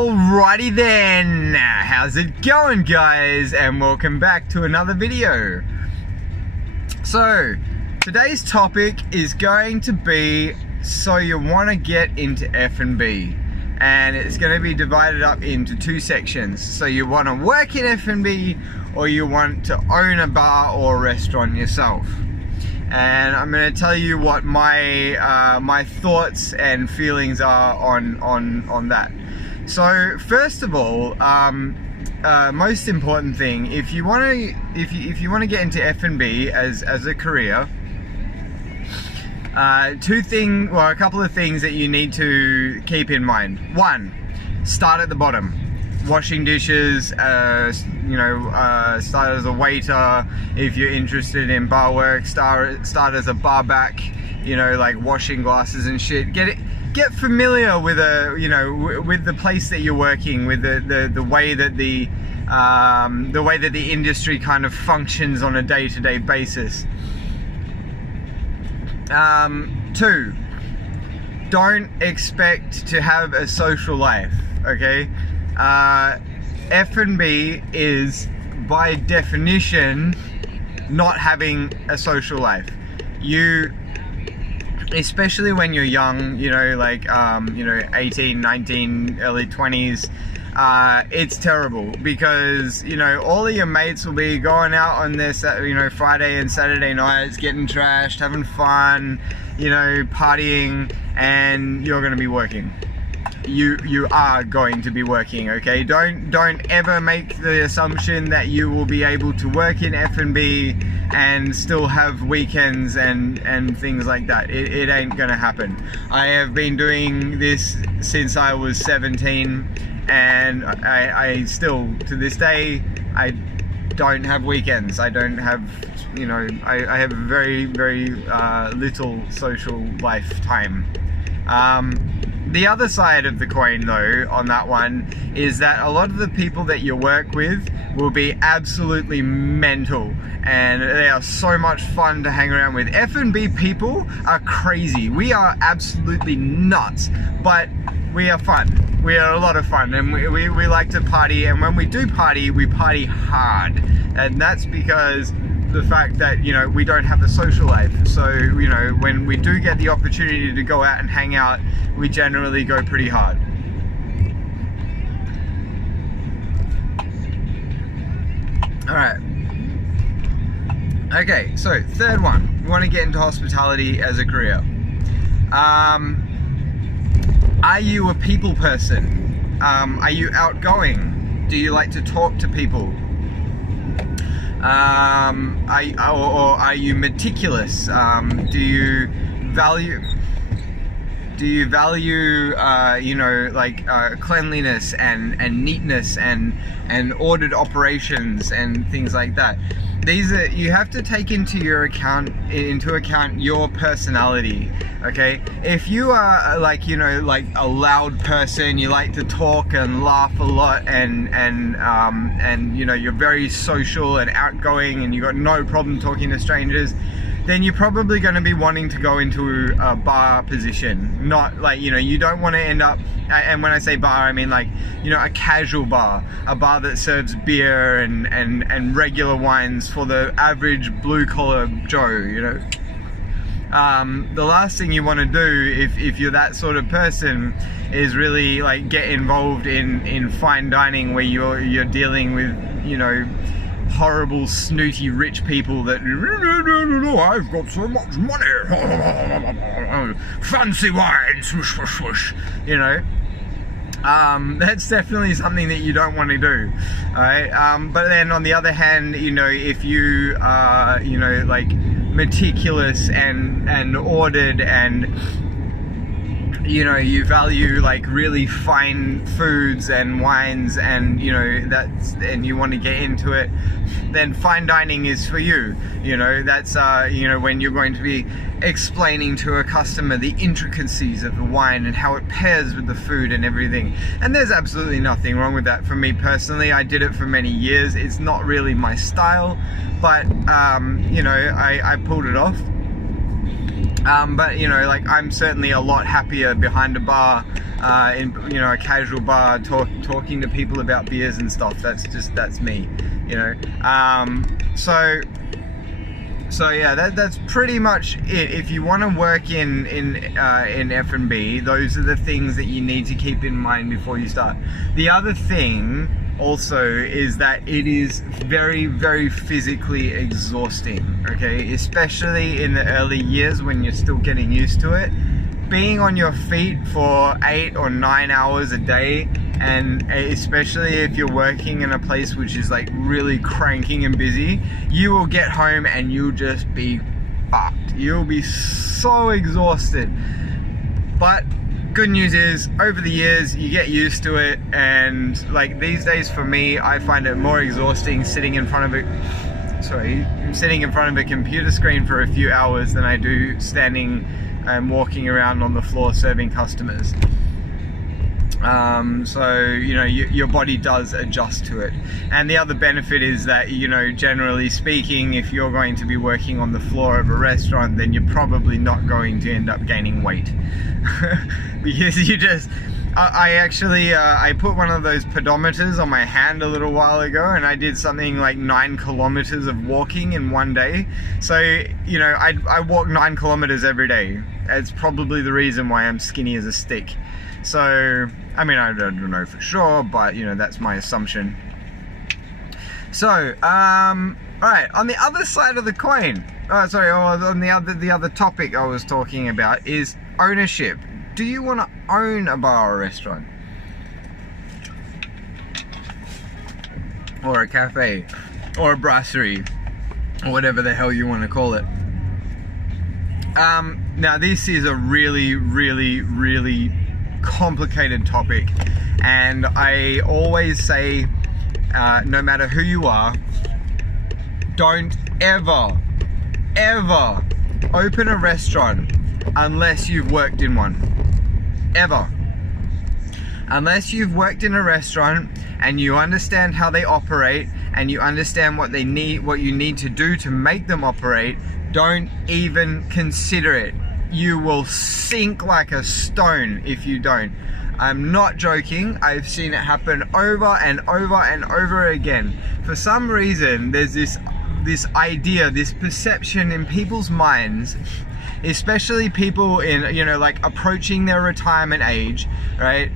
Alrighty then, how's it going guys, and welcome back to another video. So today's topic is going to be, so you want to get into F&B, and it's going to be divided up into two sections. So you want to work in F&B, or you want to own a bar or a restaurant yourself. And I'm going to tell you what my thoughts and feelings are on that. So first of all, most important thing, if you want to get into F&B as a career, a couple of things that you need to keep in mind. One, start at the bottom. Washing dishes, start as a waiter. If you're interested in bar work, start as a bar back, like washing glasses and shit. Get familiar with with the place that you're working, with the way that the industry kind of functions on a day-to-day basis. Two, don't expect to have a social life, okay? F&B is by definition not having a social life. Especially when you're young, 18, 19, early 20s, it's terrible because, all of your mates will be going out on their, Friday and Saturday nights, getting trashed, having fun, partying, and you're going to be working. You are going to be working, okay? Don't ever make the assumption that you will be able to work in F&B and still have weekends and things like that. It ain't gonna happen. I have been doing this since I was 17, and I still, to this day, I don't have weekends. I don't have, I have very, very little social lifetime. The other side of the coin though, on that one, is that a lot of the people that you work with will be absolutely mental, and they are so much fun to hang around with. F&B people are crazy. We are absolutely nuts, but we are fun. We are a lot of fun, and we like to party, and when we do party, we party hard. And that's because the fact that, we don't have a social life. So, when we do get the opportunity to go out and hang out, we generally go pretty hard. Alright. Okay, so third one, we want to get into hospitality as a career. Are you a people person? Are you outgoing? Do you like to talk to people? Are you meticulous? Do you value cleanliness and neatness and ordered operations and things like that? You have to take into account your personality, okay? If you are like a loud person, you like to talk and laugh a lot, and you're very social and outgoing, and you got no problem talking to strangers, then you're probably going to be wanting to go into a bar position. Not like, you don't want to end up, and when I say bar, I mean a casual bar, a bar that serves beer and regular wines for the average blue-collar Joe, The last thing you want to do if you're that sort of person is really get involved in fine dining, where you're dealing with, horrible, snooty, rich people that, I've got so much money, fancy wine, swoosh, swoosh, swoosh, that's definitely something that you don't want to do, alright? But then on the other hand, if you are, meticulous and ordered, and you value really fine foods and wines, and and you want to get into it, then fine dining is for you. That's when you're going to be explaining to a customer the intricacies of the wine and how it pairs with the food and everything. And there's absolutely nothing wrong with that. For me personally, I did it for many years. It's not really my style, but I pulled it off. But you know, like, I'm certainly a lot happier behind a bar, in, you know, a casual bar, talking to people about beers and stuff. That's me, you know. So yeah, that's pretty much it. If you want to work in F&B, those are the things that you need to keep in mind before you start. The other thing also is that it is very, very physically exhausting, okay? Especially in the early years when you're still getting used to it. Being on your feet for 8 or 9 hours a day, and especially if you're working in a place which is like really cranking and busy, you will get home and you'll just be fucked. You'll be so exhausted. But good news is, over the years you get used to it, and like these days for me, I find it more exhausting sitting in front of a computer screen for a few hours than I do standing and walking around on the floor serving customers. So you know, your body does adjust to it. And the other benefit is that, you know, generally speaking, if you're going to be working on the floor of a restaurant, then you're probably not going to end up gaining weight. Because you just, I actually I put one of those pedometers on my hand a little while ago, and I did something like 9 kilometers of walking in one day. So, you know, I walk 9 kilometers every day. It's probably the reason why I'm skinny as a stick. So, I mean, I don't know for sure, but you know, that's my assumption. So, right, on the other side of the coin, on the other topic I was talking about is ownership. Do you want to own a bar or restaurant? Or a cafe? Or a brasserie? Or whatever the hell you want to call it. Now this is a really, really, really complicated topic, and I always say, no matter who you are, don't ever open a restaurant unless you've worked in one. Ever. Unless you've worked in a restaurant and you understand how they operate and you understand what they need, what you need to do to make them operate, don't even consider it. You will sink like a stone if you don't. I'm not joking. I've seen it happen over and over and over again. For some reason, there's this idea, this perception in people's minds, especially people in, you know, like approaching their retirement age, right?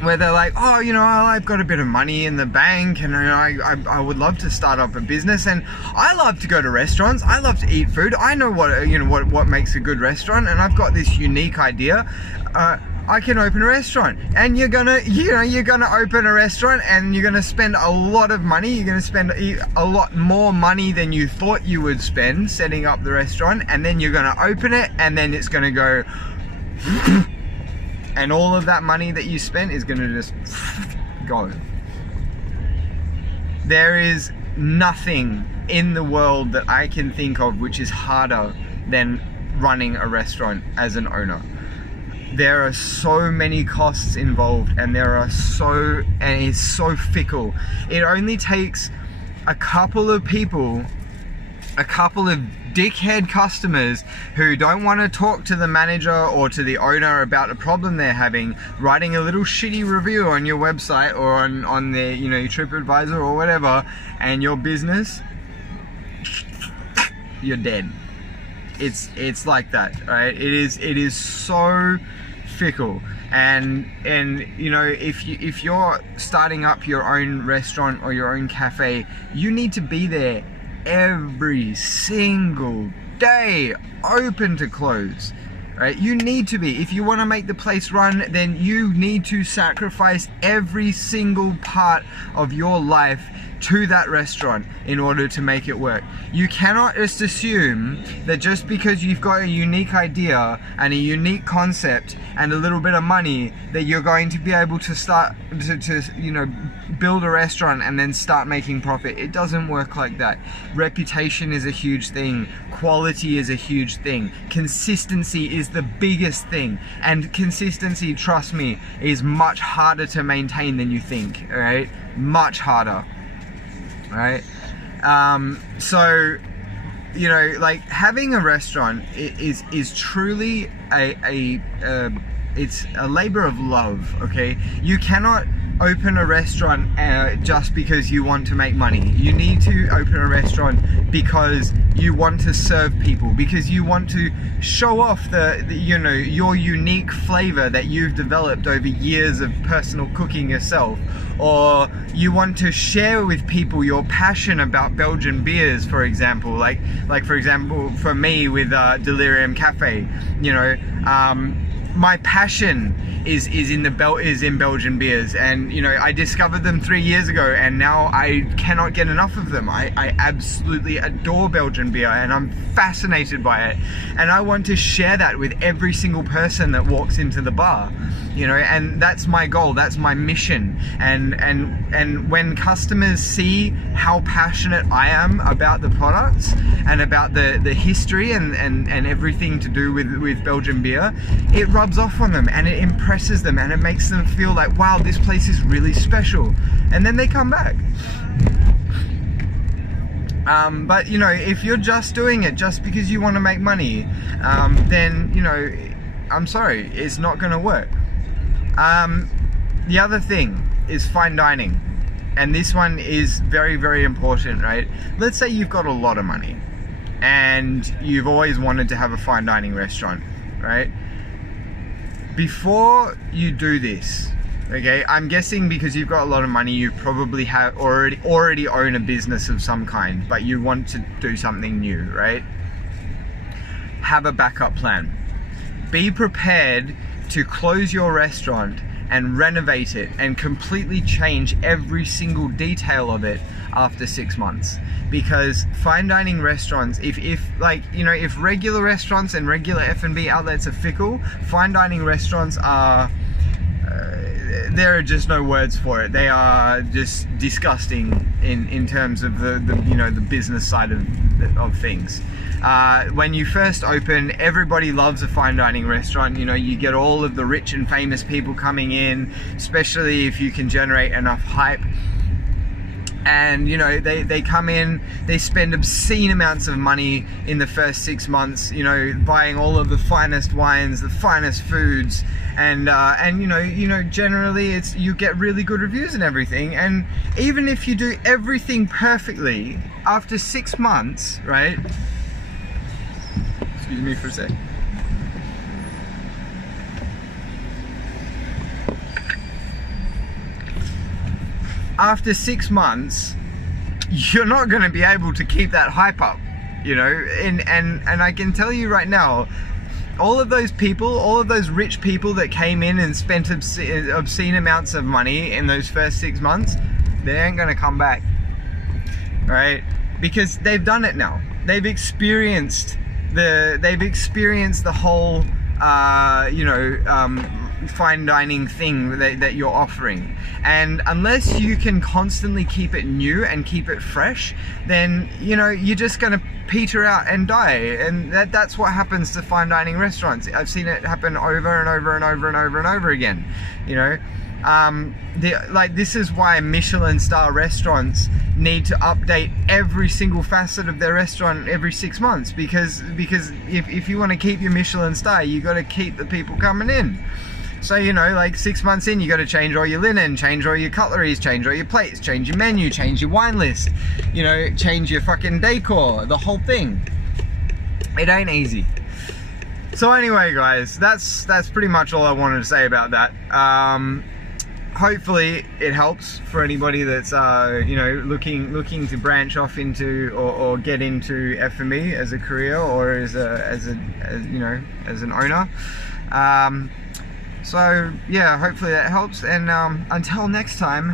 Where they're like, oh, you know, I've got a bit of money in the bank, and you know, I would love to start up a business, and I love to go to restaurants. I love to eat food. I know what makes a good restaurant, and I've got this unique idea. I can open a restaurant, and you're gonna open a restaurant, and you're gonna spend a lot of money. You're gonna spend a lot more money than you thought you would spend setting up the restaurant, and then you're gonna open it, and then it's gonna go. And all of that money that you spent is going to just go. There is nothing in the world that I can think of which is harder than running a restaurant as an owner. There are so many costs involved, and it's so fickle. It only takes a couple of people, a couple of dickhead customers who don't want to talk to the manager or to the owner about a problem they're having, writing a little shitty review on your website or on their, you know, TripAdvisor or whatever, and your business, you're dead. It's like that, right? It is so fickle. And you know, if you're starting up your own restaurant or your own cafe, you need to be there every single day, open to close, right? You need to be. If you want to make the place run, then you need to sacrifice every single part of your life to that restaurant in order to make it work. You cannot just assume that just because you've got a unique idea and a unique concept and a little bit of money that you're going to be able to start to you know, build a restaurant and then start making profit. It doesn't work like that. Reputation is a huge thing. Quality is a huge thing. Consistency is the biggest thing, and consistency, trust me, is much harder to maintain than you think. All right, much harder. Right? So you know, like having a restaurant is truly it's a labor of love. Okay, you cannot open a restaurant just because you want to make money. You need to open a restaurant because you want to serve people, because you want to show off the you know, your unique flavor that you've developed over years of personal cooking yourself, or you want to share with people your passion about Belgian beers, for example, like for example for me with Delirium Cafe, you know, my passion is in Belgian beers, and you know, I discovered them 3 years ago, and now I cannot get enough of them. I absolutely adore Belgian beer, and I'm fascinated by it, and I want to share that with every single person that walks into the bar, you know, and that's my goal, that's my mission. And when customers see how passionate I am about the products and about the history and everything to do with Belgian beer, it rubs off on them, and it impresses them, and it makes them feel like, wow, this place is really special, and then they come back. But you know, if you're just doing it just because you want to make money, then, you know, I'm sorry, it's not going to work. The other thing is fine dining, and this one is very, very important, right? Let's say you've got a lot of money and you've always wanted to have a fine dining restaurant, right? Before you do this, okay, I'm guessing because you've got a lot of money, you probably have already own a business of some kind, but you want to do something new, right? Have a backup plan. Be prepared to close your restaurant and renovate it and completely change every single detail of it after 6 months. Because fine dining restaurants, if like, you know, if regular restaurants and regular F&B outlets are fickle, fine dining restaurants are, there are just no words for it. They are just disgusting in terms of the you know, the business side of things. When you first open, everybody loves a fine dining restaurant. You know, you get all of the rich and famous people coming in, especially if you can generate enough hype. And you know, they come in, they spend obscene amounts of money in the first 6 months, you know, buying all of the finest wines, the finest foods, and you know, generally it's, you get really good reviews and everything. And even if you do everything perfectly, after 6 months, right? Excuse me for a sec. After 6 months, you're not going to be able to keep that hype up, you know, and I can tell you right now, all of those people, all of those rich people that came in and spent obscene amounts of money in those first 6 months, they ain't going to come back, right? Because they've done it now. They've experienced the whole, you know, fine dining thing that you're offering. And unless you can constantly keep it new and keep it fresh, then, you know, you're just gonna peter out and die. And that's what happens to fine dining restaurants. I've seen it happen over and over and over and over and over again, you know. Like, this is why Michelin star restaurants need to update every single facet of their restaurant every 6 months, because if you want to keep your Michelin star, you got to keep the people coming in. So, you know, like 6 months in, you got to change all your linen, change all your cutleries, change all your plates, change your menu, change your wine list, you know, change your fucking decor, the whole thing. It ain't easy. So anyway, guys, that's pretty much all I wanted to say about that. Hopefully it helps for anybody that's you know, looking to branch off into or get into F&B as a career, or as you know, as an owner. So yeah, hopefully that helps, and until next time,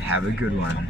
have a good one.